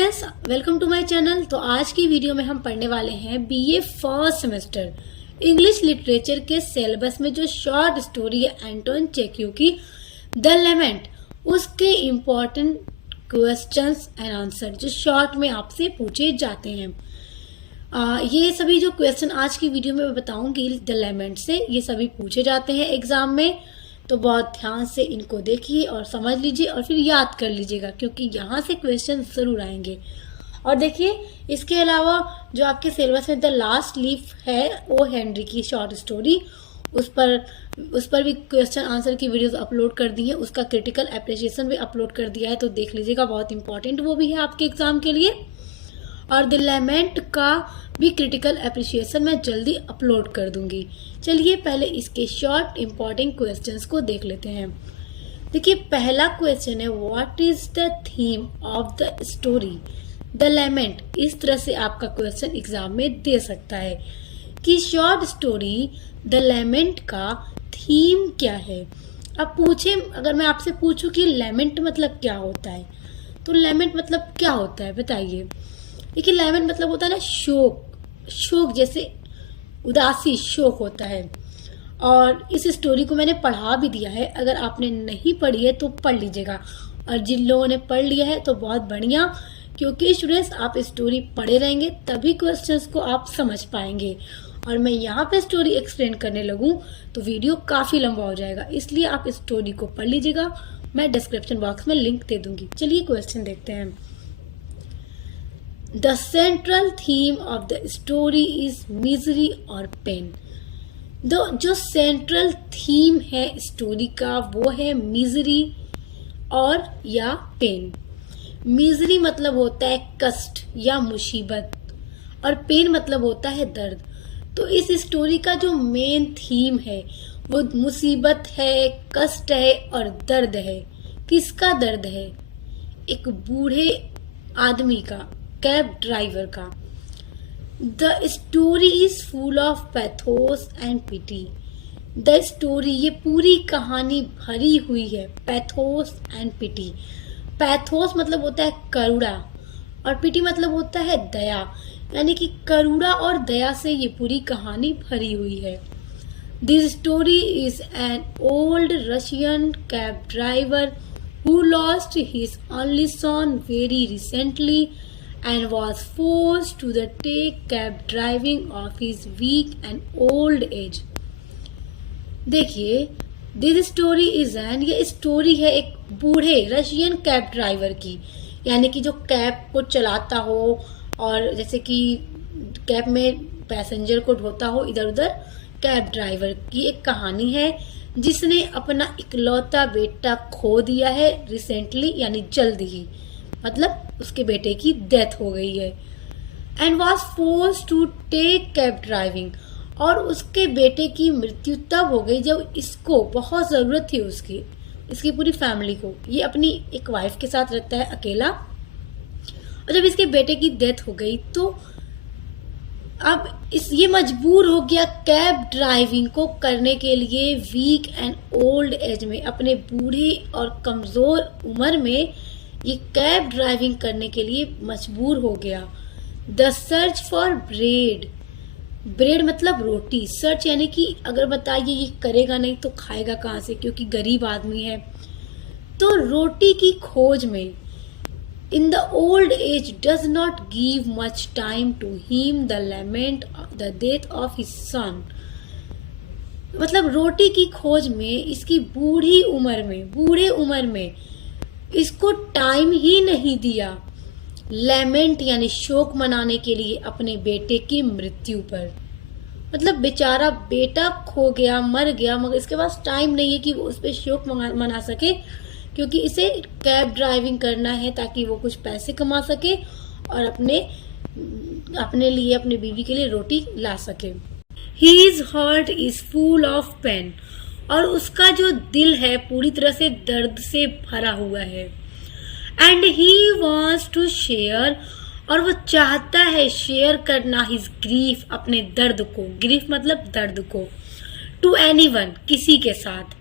Students, welcome to my channel. तो आज की वीडियो में हम पढ़ने वाले हैं BA first semester English literature के सिलेबस में जो शॉर्ट स्टोरी है एंटोन चेक्यू की द लेमेंट, उसके इम्पोर्टेंट क्वेश्चंस एंड आंसर जो शॉर्ट में आपसे पूछे जाते हैं। ये सभी जो क्वेश्चन आज की वीडियो में मैं बताऊंगी द लेमेंट से, ये सभी पूछे जाते हैं एग्जाम में। तो बहुत ध्यान से इनको देखिए और समझ लीजिए और फिर याद कर लीजिएगा, क्योंकि यहाँ से क्वेश्चन जरूर आएंगे। और देखिए, इसके अलावा जो आपके सिलेबस में द लास्ट लीफ है ओ हेनरी की शॉर्ट स्टोरी, उस पर भी क्वेश्चन आंसर की वीडियोस अपलोड कर दी है। उसका क्रिटिकल एप्रिसिएशन भी अपलोड कर दिया है, तो देख लीजिएगा, बहुत इंपॉर्टेंट वो भी है आपके एग्जाम के लिए। और द लेमेंट का भी क्रिटिकल एप्रिसिएशन मैं जल्दी अपलोड कर दूंगी। चलिए पहले इसके शॉर्ट इंपॉर्टेंट क्वेश्चंस को देख लेते हैं। देखिए, पहला क्वेश्चन है what is the theme of the story the lament. इस तरह से आपका क्वेश्चन एग्जाम में दे सकता है कि शॉर्ट स्टोरी द लेमेंट का थीम क्या है। अब पूछे, अगर मैं आपसे पूछूं कि लेमेंट मतलब क्या होता है, तो लेमेंट मतलब क्या होता है बताइए। देखिए, लेमेंट मतलब होता है ना शोक, शोक जैसे उदासी, शोक होता है। और इस स्टोरी को मैंने पढ़ा भी दिया है, अगर आपने नहीं पढ़ी है तो पढ़ लीजिएगा। और जिन लोगों ने पढ़ लिया है तो बहुत बढ़िया, क्योंकि स्टूडेंट्स आप स्टोरी पढ़े रहेंगे तभी क्वेश्चंस को आप समझ पाएंगे। और मैं यहाँ पे स्टोरी एक्सप्लेन करने लगूँ तो वीडियो काफ़ी लंबा हो जाएगा, इसलिए आप स्टोरी को पढ़ लीजिएगा। मैं डिस्क्रिप्शन बॉक्स में लिंक दे दूंगी। चलिए क्वेश्चन देखते हैं। The central theme of the story is misery और pain। जो सेंट्रल थीम है स्टोरी का वो है मिजरी और या पेन। मिजरी मतलब होता है कष्ट या मुसीबत, और पेन मतलब होता है दर्द। तो इस स्टोरी का जो मेन थीम है वो मुसीबत है, कष्ट है और दर्द है। किसका दर्द है? एक बूढ़े आदमी का, कैब ड्राइवर का। The story is full of pathos and pity. The story, ये पूरी कहानी भरी हुई है पैथोस एंड पिटी। पैथोस मतलब होता है करुणा और पिटी मतलब होता है दया, यानी कि करुणा और दया से ये पूरी कहानी भरी हुई है। This story is an old Russian cab driver who lost his only son very recently and was forced to the take cab driving of his weak and old age। देखिए, दिस स्टोरी इज एन, ये story है एक बूढ़े Russian cab driver की, यानी कि जो cab को चलाता हो और जैसे कि कैब में पैसेंजर को ढोता हो इधर उधर, कैब ड्राइवर की एक कहानी है जिसने अपना इकलौता बेटा खो दिया है रिसेंटली, यानी जल्द ही, मतलब उसके बेटे की डेथ हो गई है। And was force to take cab driving, और उसके बेटे की मृत्यु तब हो गई जब इसको बहुत ज़रूरत थी इसकी पूरी फैमिली को। ये अपनी एक वाइफ के साथ रहता है अकेला, और जब इसके बेटे की डेथ हो गई तो अब ये मजबूर हो गया कैब ड्राइविंग को करने के लिए। वीक एंड ओल्ड एज में, अपने बूढ़े और कमज़ोर उम्र में ये कैब ड्राइविंग करने के लिए मजबूर हो गया। The search for bread, bread मतलब रोटी, सर्च यानी कि अगर बताइए ये करेगा नहीं तो खाएगा कहाँ से, क्योंकि गरीब आदमी है। तो रोटी की खोज में in the old age does not give much time to him the lament the death of his son। मतलब रोटी की खोज में इसकी बूढ़े उम्र में इसको टाइम ही नहीं दिया लेमेंट यानी शोक मनाने के लिए अपने बेटे की मृत्यु पर। मतलब बेचारा बेटा खो गया, मर गया, मगर इसके पास टाइम नहीं है कि वो उस पर शोक मना सके, क्योंकि इसे कैब ड्राइविंग करना है ताकि वो कुछ पैसे कमा सके और अपने लिए, अपने बीवी के लिए रोटी ला सके। His heart is full of pain, और उसका जो दिल है पूरी तरह से दर्द से भरा हुआ है। And he wants to share, और वो चाहता है शेयर करना his grief, अपने दर्द को, grief मतलब दर्द को, to anyone, किसी के साथ।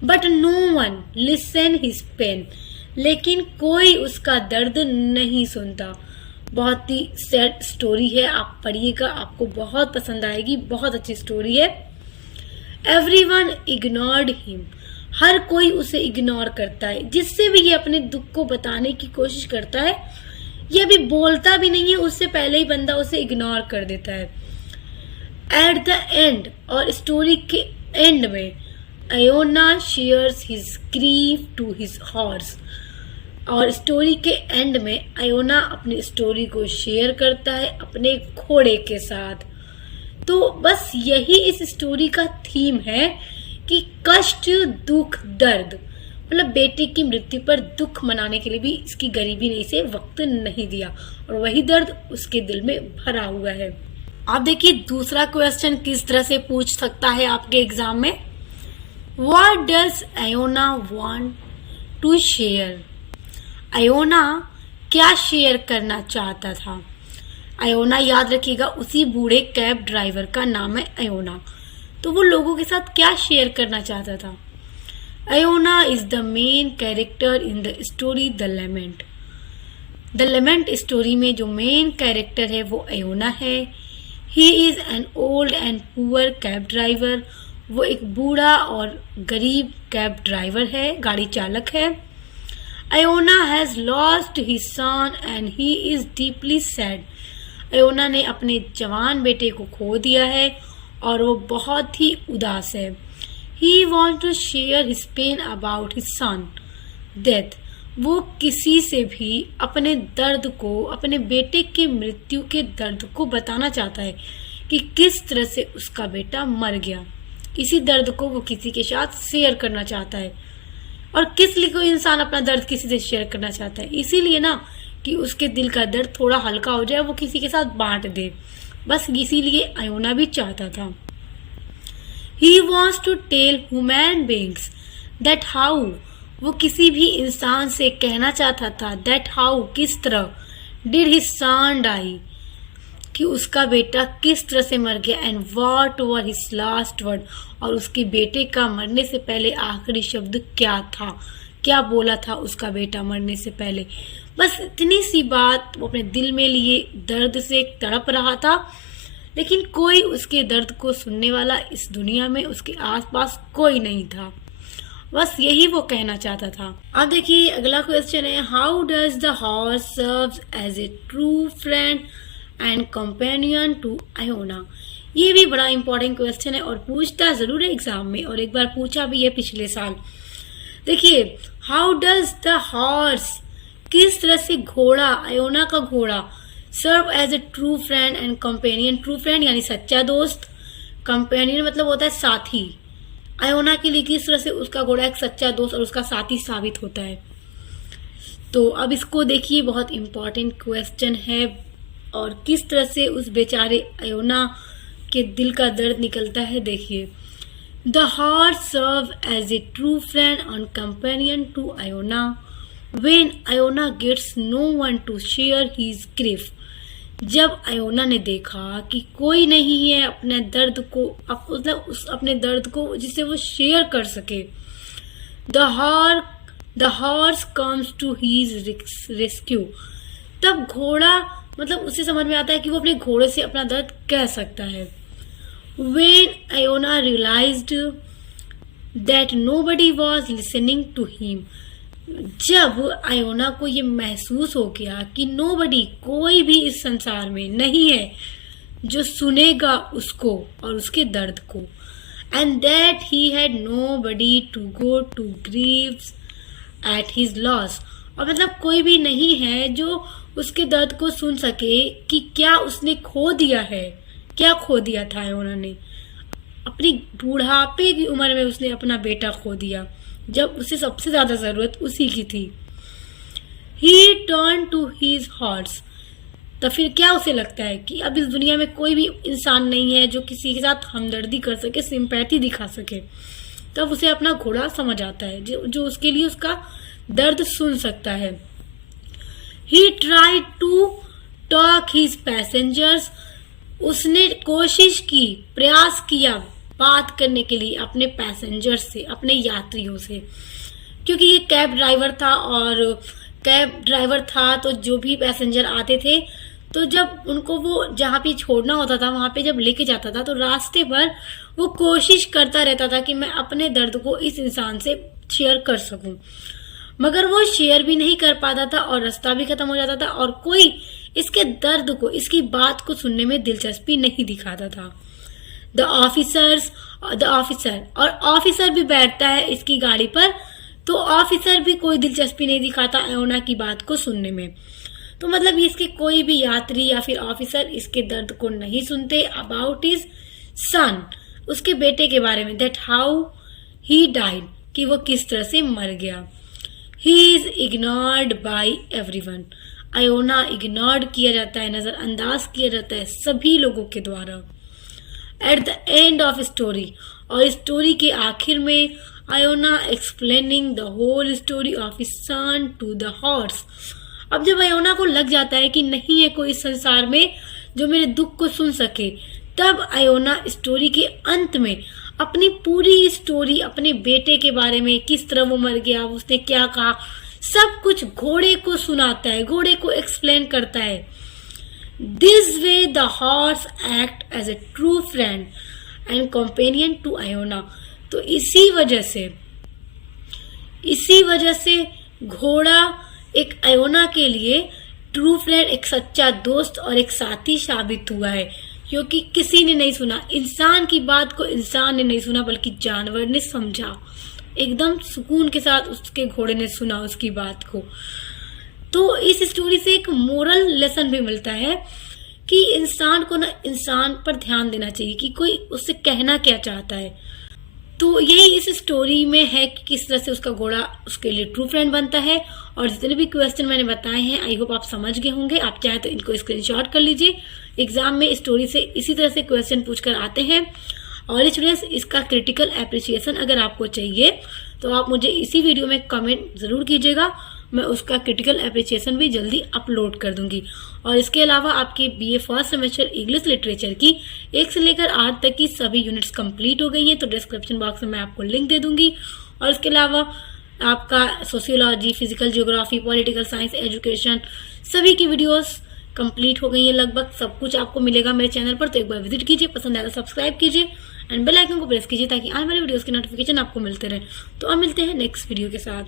But no one listen his pain, लेकिन कोई उसका दर्द नहीं सुनता। बहुत ही सैड स्टोरी है, आप पढ़िएगा, आपको बहुत पसंद आएगी, बहुत अच्छी स्टोरी है। एवरीवन इग्नोर्ड हिम, हर कोई उसे इग्नोर करता है। जिससे भी ये अपने दुख को बताने की कोशिश करता है, ये अभी बोलता भी नहीं है, उससे पहले ही बंदा उसे इग्नोर कर देता है। एट द एंड, और स्टोरी के एंड में, Iona shares his grief to his horse, और स्टोरी के एंड में आयोना अपनी स्टोरी को शेयर करता है अपने घोड़े के साथ। तो बस यही इस स्टोरी का थीम है कि कष्ट, दुख, दर्द, मतलब बेटे की मृत्यु पर दुख मनाने के लिए भी इसकी गरीबी ने इसे वक्त नहीं दिया, और वही दर्द उसके दिल में भरा हुआ है। आप देखिए दूसरा क्वेश्चन किस तरह से पूछ सकता है आपके एग्जाम में। What does Iona want to share? Iona क्या शेयर करना चाहता था? आयोना, याद रखिएगा, उसी बूढ़े कैब ड्राइवर का नाम है आयोना। तो वो लोगों के साथ क्या शेयर करना चाहता था? Iona is the main character in the story the lament. The lament story में जो मेन कैरेक्टर है वो आयोना है। He is an old and poor cab driver, वो एक बूढ़ा और गरीब कैब ड्राइवर है, गाड़ी चालक है। Iona has lost his son and he is deeply sad. Iona ने अपने जवान बेटे को खो दिया है और वो बहुत ही उदास है। He want to share his pain about his son death. वो किसी से भी अपने दर्द को, अपने बेटे की मृत्यु के दर्द को बताना चाहता है कि किस तरह से उसका बेटा मर गया। इसी दर्द को वो किसी के साथ शेयर करना चाहता है। और किस लिए कोई इंसान अपना दर्द किसी से शेयर करना चाहता है? इसीलिए ना कि उसके दिल का दर्द थोड़ा हल्का हो जाए, वो किसी के साथ बांट दे। बस इसीलिए आयोना भी चाहता था। He wants to tell human beings that how, वो किसी भी इंसान से कहना चाहता था that how, किस तरह, did his son die, कि उसका बेटा किस तरह से मर गया, and what were his last word, और उसके बेटे का मरने से पहले आखिरी शब्द क्या था, क्या बोला था उसका बेटा मरने से पहले। बस इतनी सी बात वो अपने दिल में लिए दर्द से तड़प रहा था, लेकिन कोई उसके दर्द को सुनने वाला इस दुनिया में उसके आसपास कोई नहीं था। बस यही वो कहना चाहता था। अब देखिए अगला क्वेश्चन है, how does the horse serves as a true friend and companion to Iona. ये भी बड़ा इंपॉर्टेंट क्वेश्चन है और पूछता जरूर है एग्जाम में, और एक बार पूछा भी है पिछले साल। देखिए, हाउ डज द हॉर्स, किस तरह से घोड़ा, आयोना का घोड़ा, serve as a true friend and companion, true friend यानी सच्चा दोस्त, कंपेनियन मतलब होता है साथी। आयोना के लिए किस तरह से उसका घोड़ा एक सच्चा दोस्त और उसका साथी साबित होता है। तो अब इसको देखिए, बहुत इंपॉर्टेंट क्वेश्चन है, और किस तरह से उस बेचारे आयोना के दिल का दर्द निकलता है। देखिए, the horse serve as a true friend and companion to Iona when Iona gets no one to share his grief. जब आयोना ने देखा कि कोई नहीं है अपने दर्द को, अपने दर्द को जिससे वो शेयर कर सके, the horse comes to his rescue. तब घोड़ा, मतलब उसे समझ में आता है कि वो अपने घोड़े से अपना दर्द कह सकता है। When Iona realized that nobody was listening to him, जब आयोना को ये महसूस हो गया कि nobody, कोई भी इस संसार में नहीं है जो सुनेगा उसको और उसके दर्द को, and that he had nobody to go to grieve at his loss, और मतलब कोई भी नहीं है जो उसके दर्द को सुन सके कि क्या उसने खो दिया है। क्या खो दिया था उन्होंने? अपनी बुढ़ापे की उम्र में उसने अपना बेटा खो दिया, जब उसे सबसे ज्यादा जरूरत उसी की थी। He turned to his horse, तो फिर क्या उसे लगता है कि अब इस दुनिया में कोई भी इंसान नहीं है जो किसी के साथ हमदर्दी कर सके, सिंपैथी दिखा सके। तब उसे अपना घोड़ा समझ आता है जो उसके लिए उसका दर्द सुन सकता है। He tried to talk his passengers, उसने कोशिश की, प्रयास किया बात करने के लिए अपने पैसेंजर से, अपने यात्रियों से, क्योंकि ये कैब ड्राइवर था और कैब ड्राइवर था तो जो भी पैसेंजर आते थे तो जब उनको वो जहाँ पे छोड़ना होता था वहाँ पे जब लेके जाता था तो रास्ते भर वो कोशिश करता रहता था कि मैं अपने दर्द को इस इंसान से शेयर कर सकूं, मगर वो शेयर भी नहीं कर पाता था और रास्ता भी खत्म हो जाता था और कोई इसके दर्द को, इसकी बात को सुनने में दिलचस्पी नहीं दिखाता था। द ऑफिसर और ऑफिसर भी बैठता है इसकी गाड़ी पर, तो ऑफिसर भी कोई दिलचस्पी नहीं दिखाता आयोना की बात को सुनने में। तो मतलब इसके कोई भी यात्री या फिर ऑफिसर इसके दर्द को नहीं सुनते अबाउट हिज सन, उसके बेटे के बारे में, दैट हाउ ही डाइड, कि वो किस तरह से मर गया। He is ignored by everyone, Iona ignored किया जाता है, नजरअंदाज किया जाता है सभी लोगों के द्वारा। At the end of story, और स्टोरी के आखिर में Iona explaining the whole story of his son to the horse. अब जब आयोना को लग जाता है कि नहीं है कोई इस संसार में जो मेरे दुख को सुन सके, तब आयोना स्टोरी के अंत में अपनी पूरी स्टोरी अपने बेटे के बारे में, किस तरह वो मर गया, उसने क्या कहा, सब कुछ घोड़े को सुनाता है, घोड़े को एक्सप्लेन करता है। This way the horse act as a true friend and companion to Iona. तो इसी वजह से घोड़ा एक आयोना के लिए ट्रू फ्रेंड, एक सच्चा दोस्त और एक साथी साबित हुआ है, क्योंकि किसी ने नहीं सुना इंसान की बात को, इंसान ने नहीं सुना बल्कि जानवर ने समझा, एकदम सुकून के साथ उसके घोड़े ने सुना उसकी बात को। तो इस स्टोरी से एक मोरल लेसन भी मिलता है कि इंसान को ना इंसान पर ध्यान देना चाहिए कि कोई उससे कहना क्या चाहता है। तो यही इस स्टोरी में है कि किस तरह से उसका घोड़ा उसके लिए ट्रू फ्रेंड बनता है। और जितने भी क्वेश्चन मैंने बताए हैं आई होप आप समझ गए होंगे। आप चाहे तो इनको स्क्रीनशॉट कर लीजिए, एग्जाम में स्टोरी से इसी तरह से क्वेश्चन पूछकर आते हैं। और स्टूडेंट्स, इसका क्रिटिकल एप्रिसिएशन अगर आपको चाहिए तो आप मुझे इसी वीडियो में कमेंट ज़रूर कीजिएगा, मैं उसका क्रिटिकल एप्रिसिएशन भी जल्दी अपलोड कर दूंगी। और इसके अलावा आपकी BA first semester English literature की 1 से लेकर 8 तक की सभी यूनिट्स कंप्लीट हो गई हैं, तो डिस्क्रिप्शन बॉक्स में मैं आपको लिंक दे दूंगी। और इसके अलावा आपका sociology, physical geography, political science, education सभी की वीडियोस कंप्लीट हो गई है लगभग, सब कुछ आपको मिलेगा मेरे चैनल पर। तो एक बार विजिट कीजिए, पसंद आया तो सब्सक्राइब कीजिए एंड बेल आइकन को प्रेस कीजिए ताकि आने वाले वीडियोस के नोटिफिकेशन आपको मिलते रहे। तो अब मिलते हैं नेक्स्ट वीडियो के साथ।